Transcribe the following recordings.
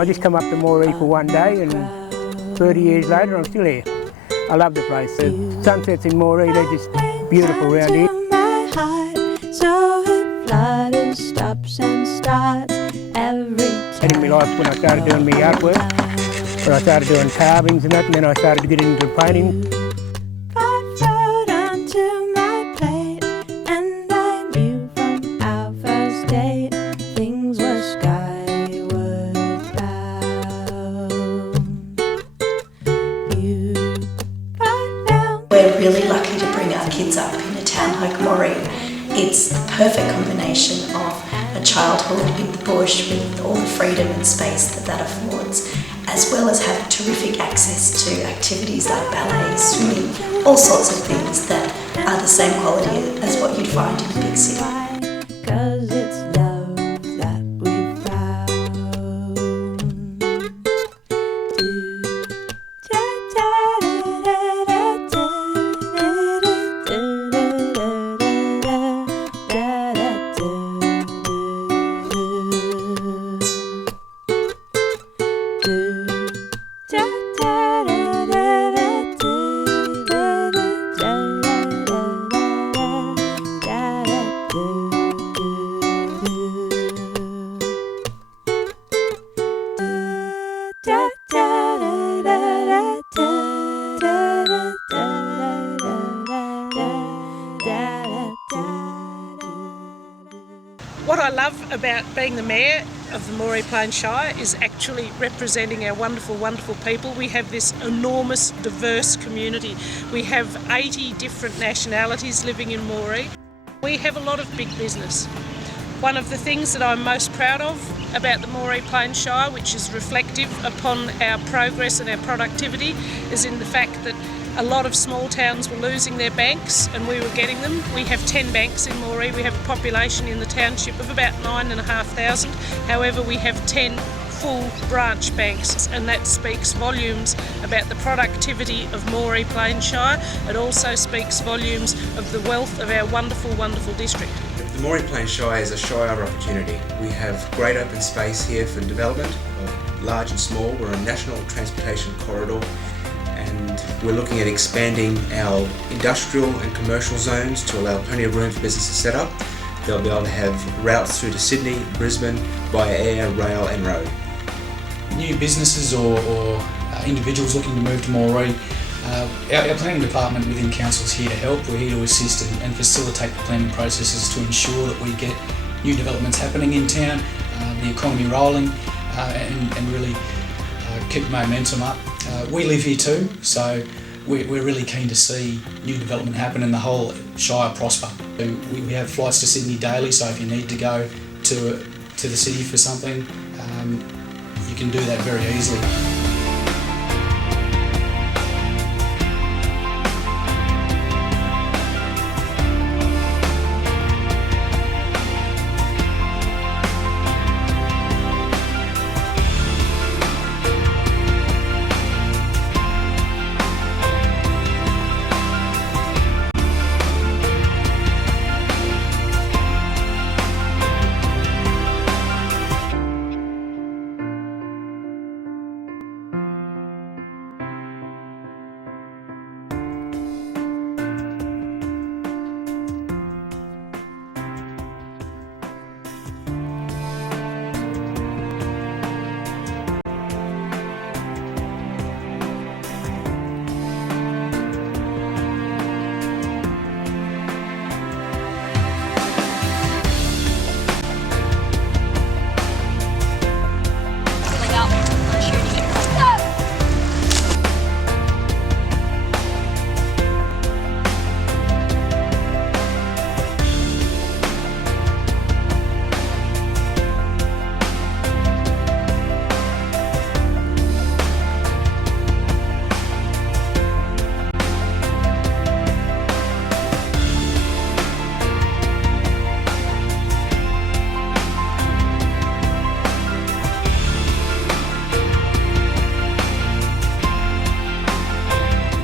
I just come up to Moree for one day, and 30 years later I'm still here. I love the place. The sunsets in Moree, they're just beautiful around here. So it flutters, stops and starts every time. In my life when I started doing my artwork, when I started doing carvings and that, and then I started to get into painting. Five foot onto my plate, and I knew from our first date things were skyward bound. You brought down. We're really lucky to bring our kids up in a town like Moree. It's the perfect combination of a childhood in the bush with all the freedom and space that affords, as well as having terrific access to activities like ballet, swimming, all sorts of things that are the same quality as what you'd find in a big city. 'Cause it's love that we found. What I love about being the Mayor of the Moree Plains Shire is actually representing our wonderful, wonderful people. We have this enormous, diverse community. We have 80 different nationalities living in Moree. We have a lot of big business. One of the things that I'm most proud of about the Moree Plains Shire, which is reflective upon our progress and our productivity, is in the fact that a lot of small towns were losing their banks and we were getting them. We have 10 banks in Moree. We have a population in the township of about 9,500. However, we have 10 full branch banks, and that speaks volumes about the productivity of Moree Plains Shire. It also speaks volumes of the wealth of our wonderful, wonderful district. The Moree Plains Shire is a shire opportunity. We have great open space here for development, large and small. We're a national transportation corridor, and we're looking at expanding our industrial and commercial zones to allow plenty of room for businesses to set up. They'll be able to have routes through to Sydney, Brisbane, via air, rail and road. New businesses or individuals looking to move to Moree, our planning department within council is here to help. We're here to assist and facilitate the planning processes to ensure that we get new developments happening in town, the economy rolling, and really keep momentum up. We live here too, so we're really keen to see new development happen and the whole shire prosper. We have flights to Sydney daily, so if you need to go to the city for something, you can do that very easily.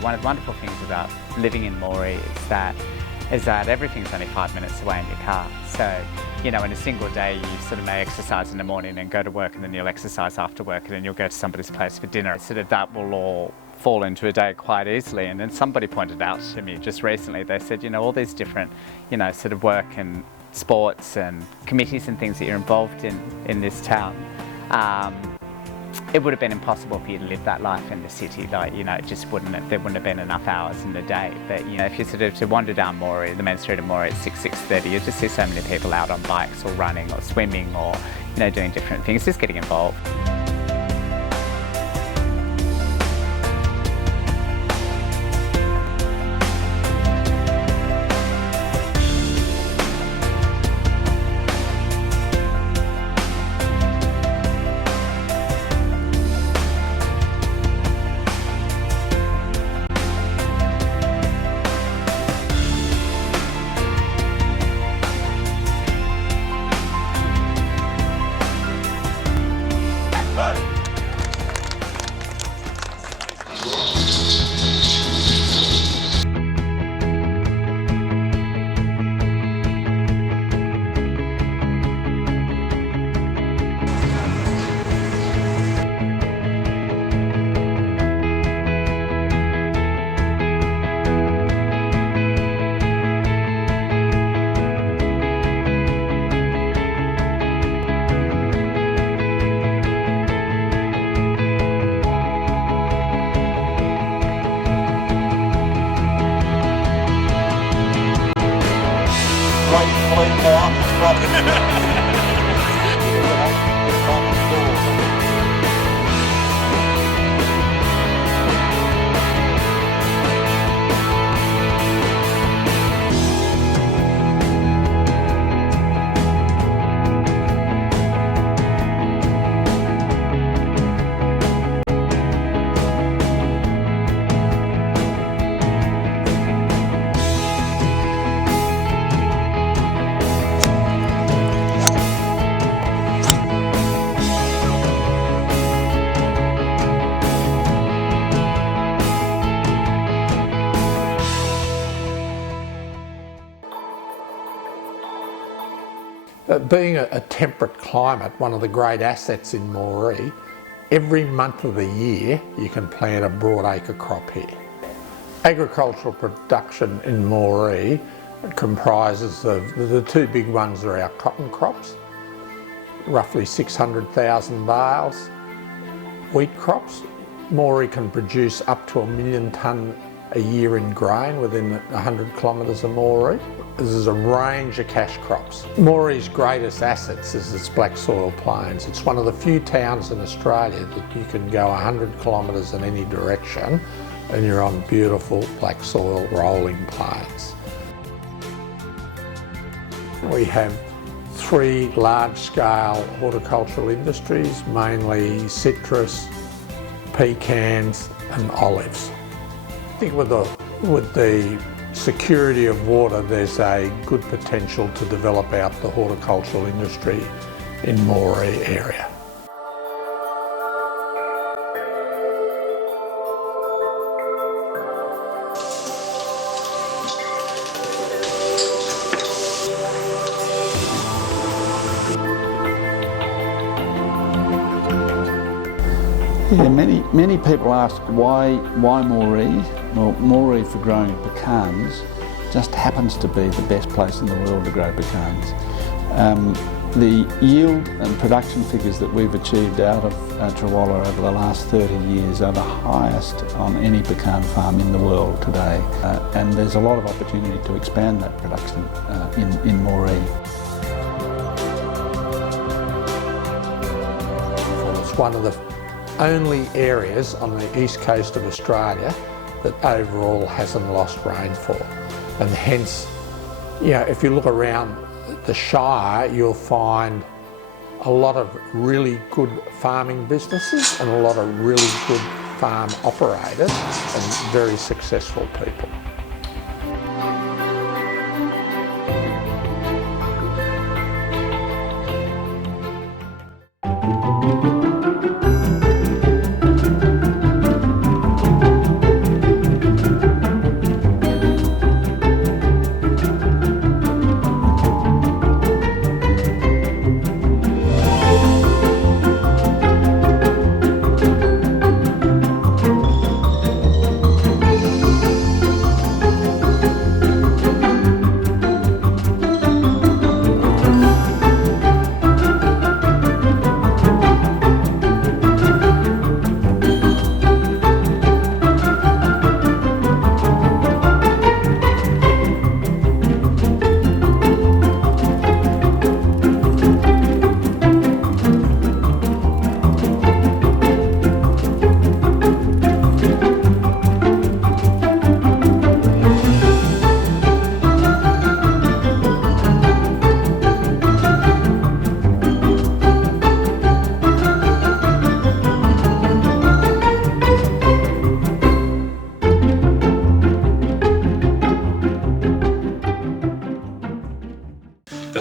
One of the wonderful things about living in Moree is that everything's only 5 minutes away in your car. So you know, in a single day you sort of may exercise in the morning and go to work, and then you'll exercise after work, and then you'll go to somebody's place for dinner. Sort of that will all fall into a day quite easily. And then somebody pointed out to me just recently, they said, you know, all these different, you know, sort of work and sports and committees and things that you're involved in this town, it would have been impossible for you to live that life in the city. Like, you know, it just there wouldn't have been enough hours in the day. But, you know, if you sort of to wander down Moree, the main street of Moree at 6:30, you just see so many people out on bikes or running or swimming or, you know, doing different things, just getting involved. Being a temperate climate, one of the great assets in Moree, every month of the year you can plant a broadacre crop here. Agricultural production in Moree comprises of, the two big ones are our cotton crops, roughly 600,000 bales. Wheat crops, Moree can produce up to 1 million tonne a year in grain within 100 kilometres of Moree. There's a range of cash crops. Moree's greatest assets is its black soil plains. It's one of the few towns in Australia that you can go 100 kilometres in any direction and you're on beautiful black soil rolling plains. We have 3 large-scale horticultural industries, mainly citrus, pecans and olives. I think with the security of water, there's a good potential to develop out the horticultural industry in Moree area. Yeah, many people ask why Moree? Well, Moree for growing pecans just happens to be the best place in the world to grow pecans. The yield and production figures that we've achieved out of Trawalla over the last 30 years are the highest on any pecan farm in the world today. And there's a lot of opportunity to expand that production in Moree. It's one of the only areas on the east coast of Australia that overall hasn't lost rainfall, and hence, you know, if you look around the Shire, you'll find a lot of really good farming businesses and a lot of really good farm operators and very successful people.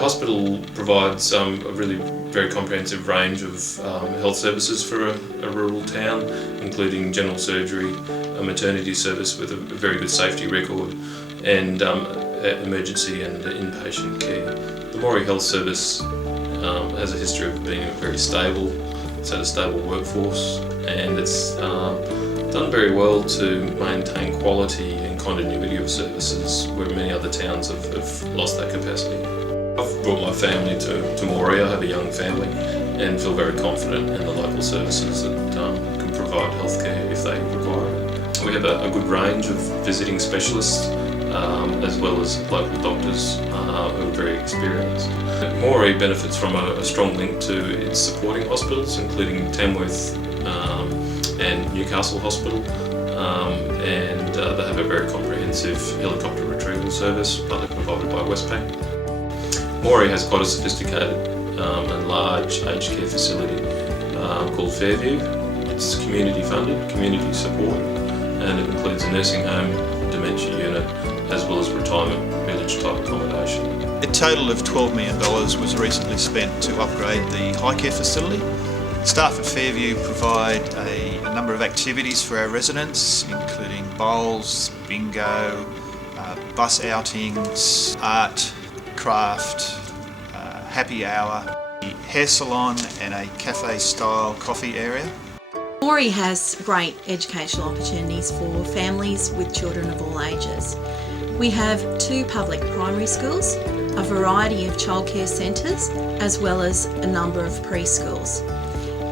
hospital provides a really very comprehensive range of health services for a rural town, including general surgery, a maternity service with a very good safety record, and emergency and inpatient care. The Moree Health Service has a history of being very stable. It's had a stable workforce, and it's done very well to maintain quality and continuity of services where many other towns have lost that capacity. I've brought my family to Moree. I have a young family and feel very confident in the local services that can provide healthcare if they require it. We have a good range of visiting specialists as well as local doctors who are very experienced. Moree benefits from a strong link to its supporting hospitals, including Tamworth and Newcastle Hospital, and they have a very comprehensive helicopter retrieval service, partly provided by Westpac. Moree has quite a sophisticated and large aged care facility called Fairview. It's community funded, community supported, and it includes a nursing home, dementia unit, as well as retirement village type accommodation. A total of $12 million was recently spent to upgrade the high care facility. Staff at Fairview provide a number of activities for our residents, including bowls, bingo, bus outings, art, craft, happy hour, a hair salon and a cafe style coffee area. Moree has great educational opportunities for families with children of all ages. We have 2 public primary schools, a variety of childcare centres, as well as a number of preschools.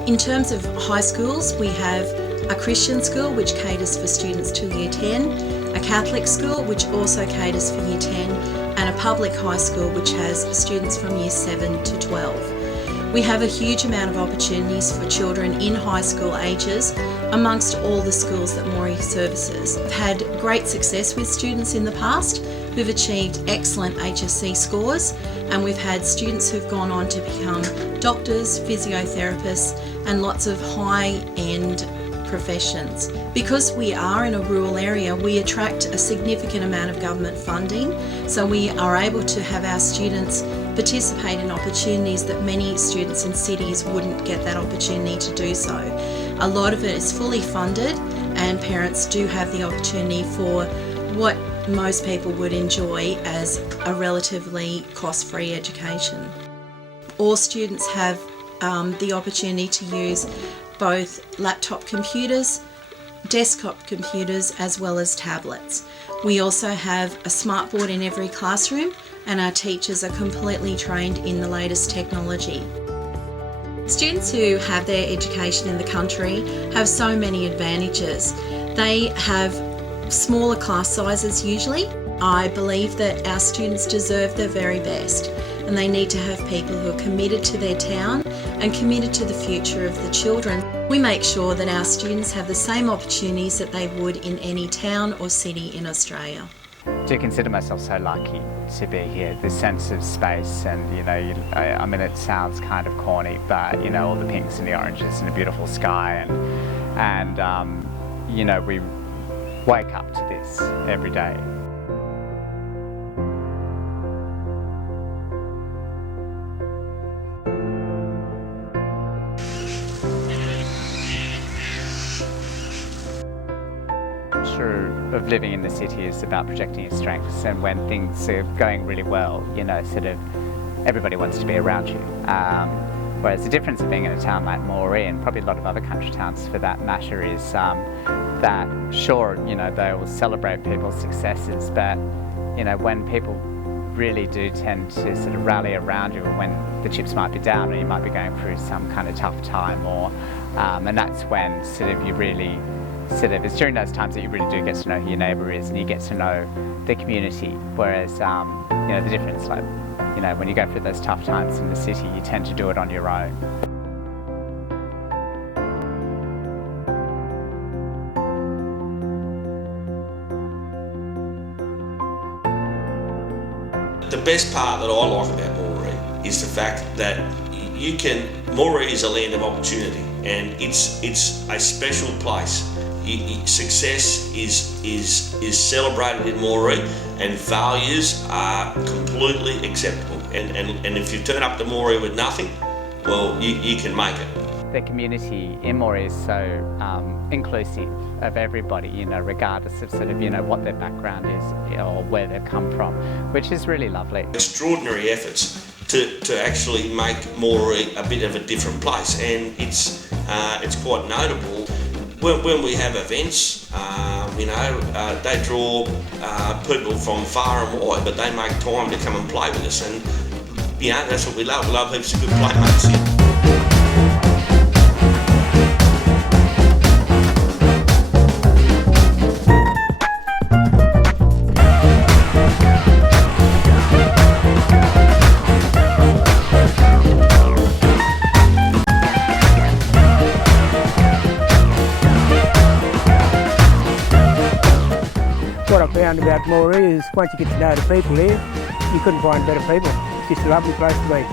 In terms of high schools, we have a Christian school which caters for students to Year 10, a Catholic school which also caters for Year 10, and a public high school which has students from Year 7 to 12. We have a huge amount of opportunities for children in high school ages amongst all the schools that Moree services. We've had great success with students in the past who've achieved excellent HSC scores, and we've had students who've gone on to become doctors, physiotherapists, and lots of high-end professions. Because we are in a rural area, we attract a significant amount of government funding, so we are able to have our students participate in opportunities that many students in cities wouldn't get that opportunity to do so. A lot of it is fully funded, and parents do have the opportunity for what most people would enjoy as a relatively cost-free education. All students have the opportunity to use both laptop computers, desktop computers, as well as tablets. We also have a smartboard in every classroom, and our teachers are completely trained in the latest technology. Students who have their education in the country have so many advantages. They have smaller class sizes usually. I believe that our students deserve the very best, and they need to have people who are committed to their town and committed to the future of the children. We make sure that our students have the same opportunities that they would in any town or city in Australia. I do consider myself so lucky to be here. The sense of space, and I mean, it sounds kind of corny, but all the pinks and the oranges and a beautiful sky, and we wake up to this every day. Of living in the city is about projecting your strengths, and when things are going really well, everybody wants to be around you. Whereas the difference of being in a town like Moree, and probably a lot of other country towns for that matter, is that sure, they will celebrate people's successes, but when people really do tend to sort of rally around you when the chips might be down or you might be going through some kind of tough time, or and that's when you really it's during those times that you really do get to know who your neighbour is, and you get to know the community. Whereas the difference, when you go through those tough times in the city, you tend to do it on your own. The best part that I like about Moree is the fact that Moree is a land of opportunity, and it's a special place. Success is celebrated in Moree, and values are completely acceptable. And if you turn up to Moree with nothing, well, you can make it. The community in Moree is so inclusive of everybody, you know, regardless of sort of, you know, what their background is or where they've come from, which is really lovely. Extraordinary efforts to actually make Moree a bit of a different place, and it's quite notable when we have events. You know, they draw people from far and wide, but they make time to come and play with us, and you know, that's what we love. We love heaps of good playmates here. What I found about Moree is once you get to know the people here, you couldn't find better people. It's just a lovely place to be.